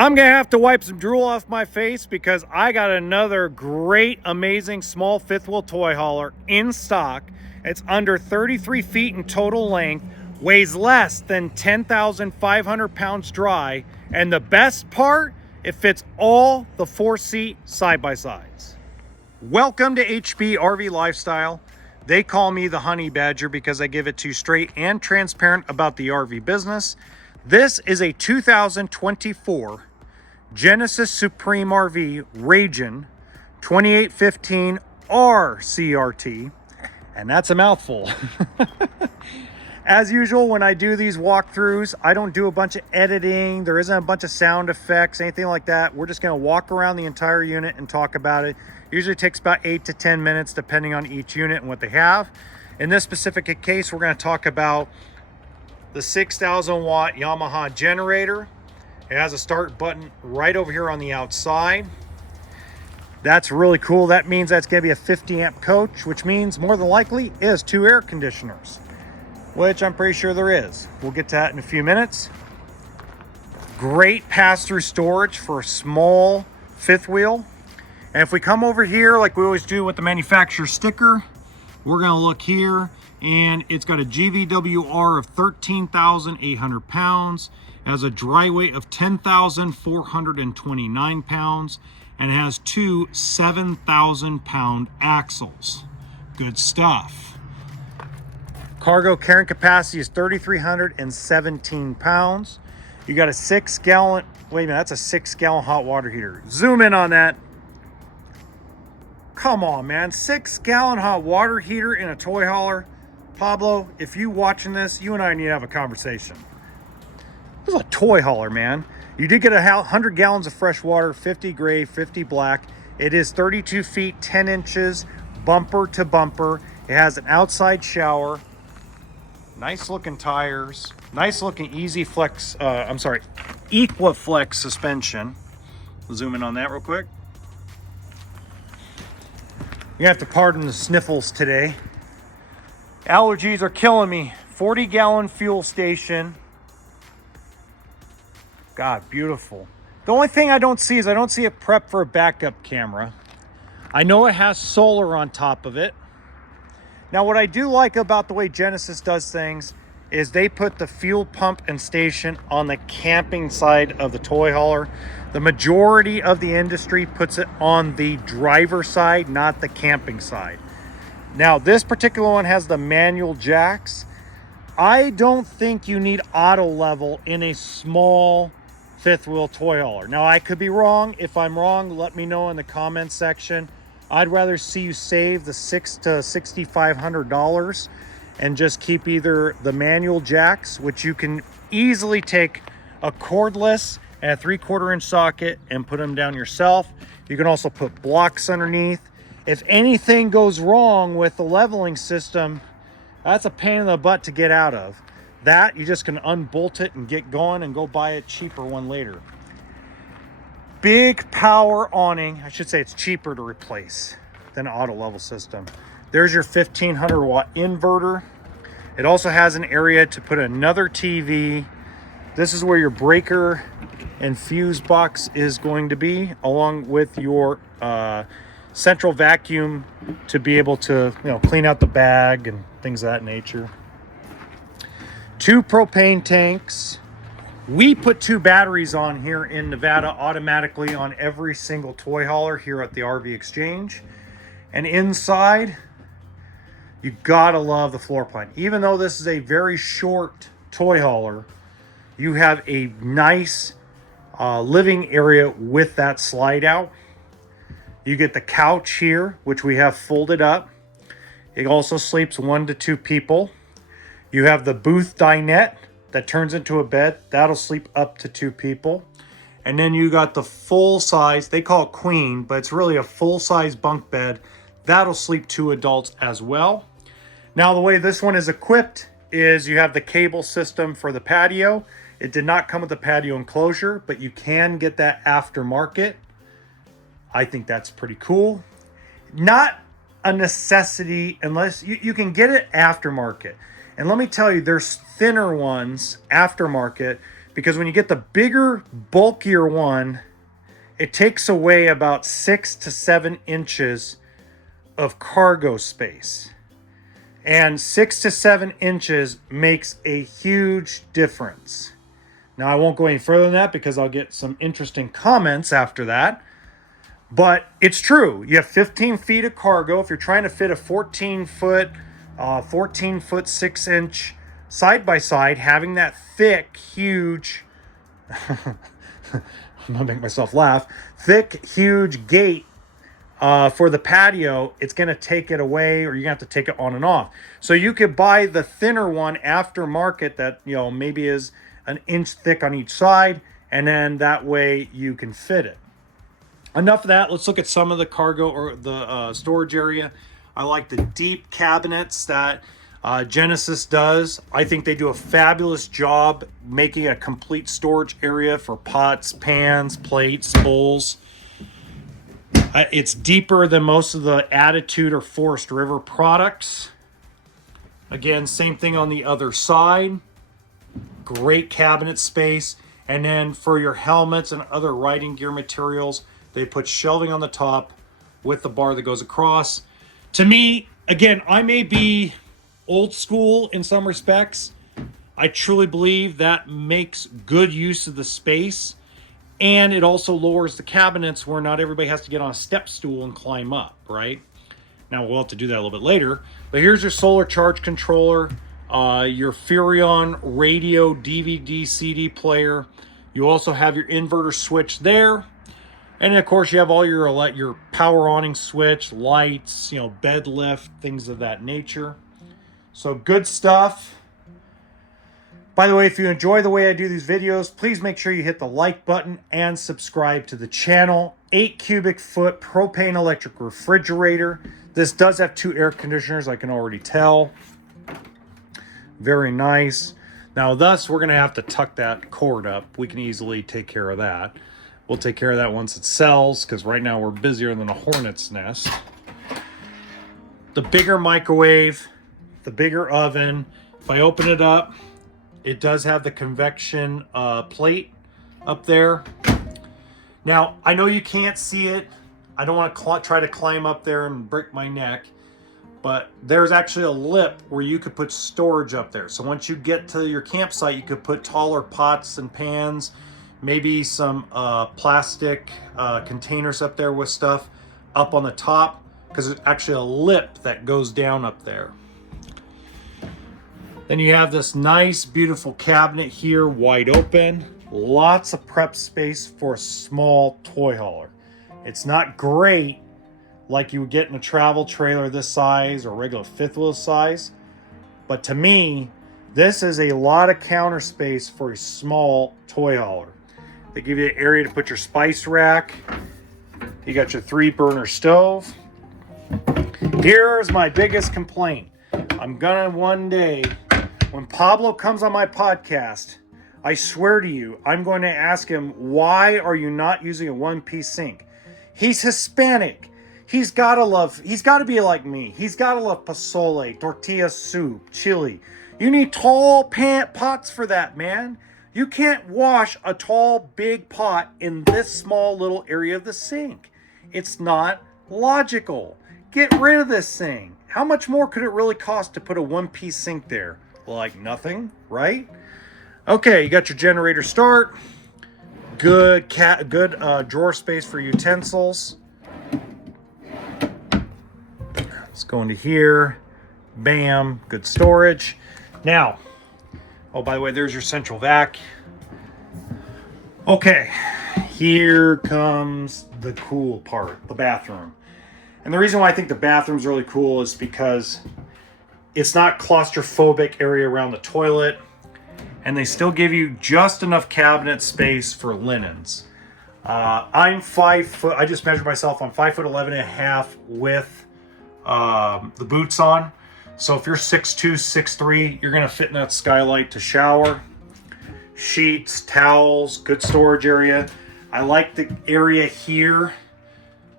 I'm gonna have to wipe some drool off my face because I got another great, amazing small fifth wheel toy hauler in stock. It's under 33 feet in total length, weighs less than 10,500 pounds dry, and the best part, it fits all the 4-seat side-by-sides. Welcome to HB RV Lifestyle. They call me the Honey Badger because I give it to you straight and transparent about the RV business. This is a 2024 Genesis Supreme RV Ragen 2815 RCRT, and that's a mouthful. As usual, when I do these walkthroughs, I don't do a bunch of editing. There isn't a bunch of sound effects, anything like that. We're just going to walk around the entire unit and talk about it. Usually takes about 8 to 10 minutes depending on each unit and what they have. In this specific case, we're going to talk about the 6,000 watt Yamaha generator. It has a start button right over here on the outside. That's really cool. That means that's going to be a 50 amp coach, which means more than likely is 2 air conditioners, which I'm pretty sure there is. We'll get to that in a few minutes. Great pass-through storage for a small fifth wheel. And if we come over here like we always do with the manufacturer sticker, we're going to look here, and it's got a GVWR of 13,800 pounds, has a dry weight of 10,429 pounds, and has 2 7,000 pound axles. Good stuff. Cargo carrying capacity is 3,317 pounds. You got a 6 gallon, wait a minute, that's a 6 gallon hot water heater. Zoom in on that. Come on, man, 6 gallon hot water heater in a toy hauler. Pablo, if you watching this, you and I need to have a conversation. This is a toy hauler, man. You did get 100 gallons of fresh water, 50 gray, 50 black. It is 32 feet, 10 inches, bumper to bumper. It has an outside shower. Nice looking tires. Nice looking Equiflex suspension. We'll zoom in on that real quick. You have to pardon the sniffles today. Allergies are killing me. 40 gallon fuel station. God, beautiful. The only thing I don't see is I don't see it prepped for a backup camera. I know it has solar on top of it. Now, what I do like about the way Genesis does things is they put the fuel pump and station on the camping side of the toy hauler. The majority of the industry puts it on the driver side, not the camping side. Now, this particular one has the manual jacks. I don't think you need auto level in a small fifth wheel toy hauler. Now, I could be wrong. If I'm wrong, let me know in the comments section. I'd rather see you save the $600 to $6,500 and just keep either the manual jacks, which you can easily take a cordless and a 3/4 inch socket and put them down yourself. You can also put blocks underneath. If anything goes wrong with the leveling system, that's a pain in the butt to get out of. That, you just can unbolt it and get going and go buy a cheaper one later. Big power awning. I should say it's cheaper to replace than an auto level system. There's your 1,500 watt inverter. It also has an area to put another TV. This is where your breaker and fuse box is going to be, along with your central vacuum to be able to, clean out the bag and things of that nature. 2 propane tanks. We put 2 batteries on here in Nevada automatically on every single toy hauler here at the RV Exchange. And inside, you gotta love the floor plan. Even though this is a very short toy hauler, you have a nice living area with that slide out. You get the couch here, which we have folded up. It also sleeps 1 to 2 people. You have the booth dinette that turns into a bed. That'll sleep up to 2 people. And then you got the full size, they call it queen, but it's really a full size bunk bed. That'll sleep 2 adults as well. Now, the way this one is equipped is you have the cable system for the patio. It did not come with the patio enclosure, but you can get that aftermarket. I think that's pretty cool. Not a necessity unless you can get it aftermarket. And let me tell you, there's thinner ones aftermarket because when you get the bigger, bulkier one, it takes away about 6 to 7 inches of cargo space. And 6 to 7 inches makes a huge difference. Now, I won't go any further than that because I'll get some interesting comments after that. But it's true. You have 15 feet of cargo. If you're trying to fit a 14 foot 6 inch side by side, having that thick, huge, I'm gonna make myself laugh, thick, huge gate for the patio, it's going to take it away, or you're going to have to take it on and off. So you could buy the thinner one aftermarket that, you know, maybe is an inch thick on each side, and then that way you can fit it. Enough of that. Let's look at some of the cargo or the storage area. I like the deep cabinets that Genesis does. I think they do a fabulous job making a complete storage area for pots, pans, plates, bowls. It's deeper than most of the Attitude or Forest River products. Again, same thing on the other side. Great cabinet space. And then for your helmets and other riding gear materials, they put shelving on the top with the bar that goes across. To me, again, I may be old school in some respects. I truly believe that makes good use of the space. And it also lowers the cabinets where not everybody has to get on a step stool and climb up, right? Now, we'll have to do that a little bit later. But here's your solar charge controller, your Furrion radio DVD CD player. You also have your inverter switch there. And of course, you have all your power awning switch, lights, you know, bed lift, things of that nature. So good stuff. By the way, if you enjoy the way I do these videos, please make sure you hit the like button and subscribe to the channel. 8 cubic foot propane electric refrigerator. This does have 2 air conditioners, I can already tell. Very nice. Now, thus, we're going to have to tuck that cord up. We can easily take care of that. We'll take care of that once it sells, because right now we're busier than a hornet's nest. The bigger microwave, the bigger oven. If I open it up, it does have the convection plate up there. Now, I know you can't see it. I don't want to try to climb up there and break my neck. But there's actually a lip where you could put storage up there. So once you get to your campsite, you could put taller pots and pans, maybe some plastic containers up there with stuff up on the top, because there's actually a lip that goes down up there. Then you have this nice, beautiful cabinet here, wide open. Lots of prep space for a small toy hauler. It's not great like you would get in a travel trailer this size or regular fifth wheel size. But to me, this is a lot of counter space for a small toy hauler. They give you an area to put your spice rack. You got your 3-burner stove. Here's my biggest complaint. I'm gonna one day, when Pablo comes on my podcast, I swear to you, I'm going to ask him, why are you not using a one-piece sink? He's Hispanic. He's got to be like me. He's got to love pozole, tortilla soup, chili. You need tall pots for that, man. You can't wash a tall, big pot in this small little area of the sink. It's not logical. Get rid of this thing. How much more could it really cost to put a one-piece sink there? Like nothing, right? Okay, you got your generator start. Good drawer space for utensils. Let's go into here. Bam, good storage. Now, oh, by the way, there's your central vac. Okay, here comes the cool part, the bathroom. And the reason why I think the bathroom's really cool is because it's not claustrophobic area around the toilet, and they still give you just enough cabinet space for linens. I'm 5 foot, I just measured myself, I'm 5'11" and a half with the boots on. So if you're 6'2", 6'3", you're gonna fit in that skylight to shower. Sheets, towels, good storage area. I like the area here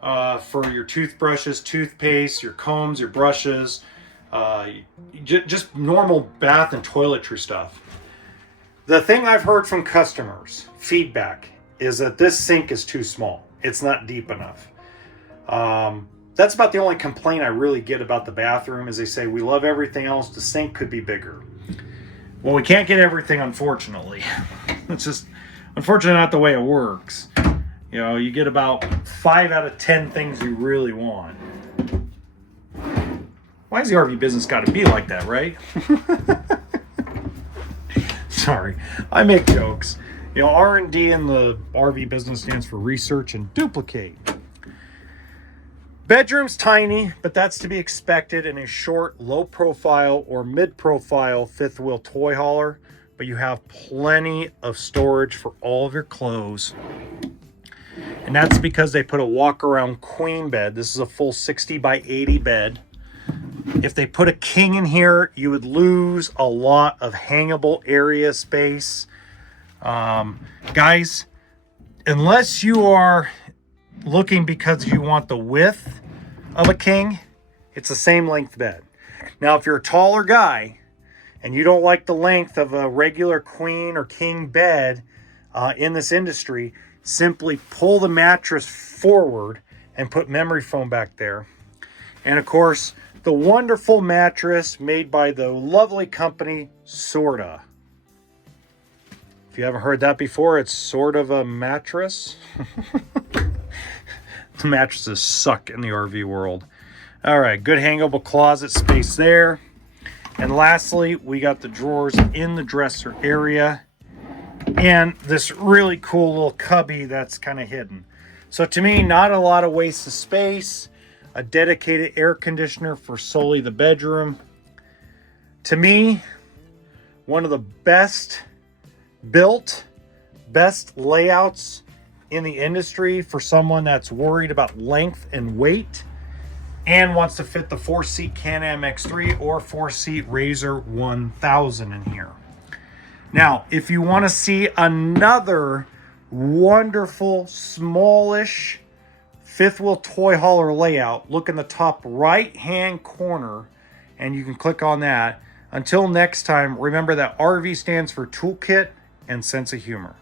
for your toothbrushes, toothpaste, your combs, your brushes, just normal bath and toiletry stuff. The thing I've heard from customers, feedback, is that this sink is too small. It's not deep enough. That's about the only complaint I really get about the bathroom, is they say, we love everything else, the sink could be bigger. Well, we can't get everything, unfortunately. It's just, unfortunately, not the way it works. You know, you get about 5 out of 10 things you really want. Why is the RV business got to be like that, right? Sorry, I make jokes. You know, R&D in the RV business stands for research and duplicate. Bedroom's tiny, but that's to be expected in a short, low profile or mid profile fifth wheel toy hauler, but you have plenty of storage for all of your clothes. And that's because they put a walk around queen bed. This is a full 60 by 80 bed. If they put a king in here, you would lose a lot of hangable area space. Guys, unless you are looking because you want the width of a king, it's the same length bed. Now, if you're a taller guy and you don't like the length of a regular queen or king bed in this industry, simply pull the mattress forward and put memory foam back there. And of course, the wonderful mattress made by the lovely company Sorta. If you haven't heard that before, it's sort of a mattress. The mattresses suck in the RV world. All right, good hangable closet space there. And lastly, we got the drawers in the dresser area and this really cool little cubby that's kind of hidden. So to me, not a lot of waste of space. A dedicated air conditioner for solely the bedroom. To me, one of the best built, best layouts in the industry for someone that's worried about length and weight and wants to fit the 4-seat CanAm X3 or 4-seat Razor 1000 in here. Now, if you want to see another wonderful, smallish fifth wheel toy hauler layout, look in the top right hand corner and you can click on that. Until next time, remember that RV stands for toolkit and sense of humor.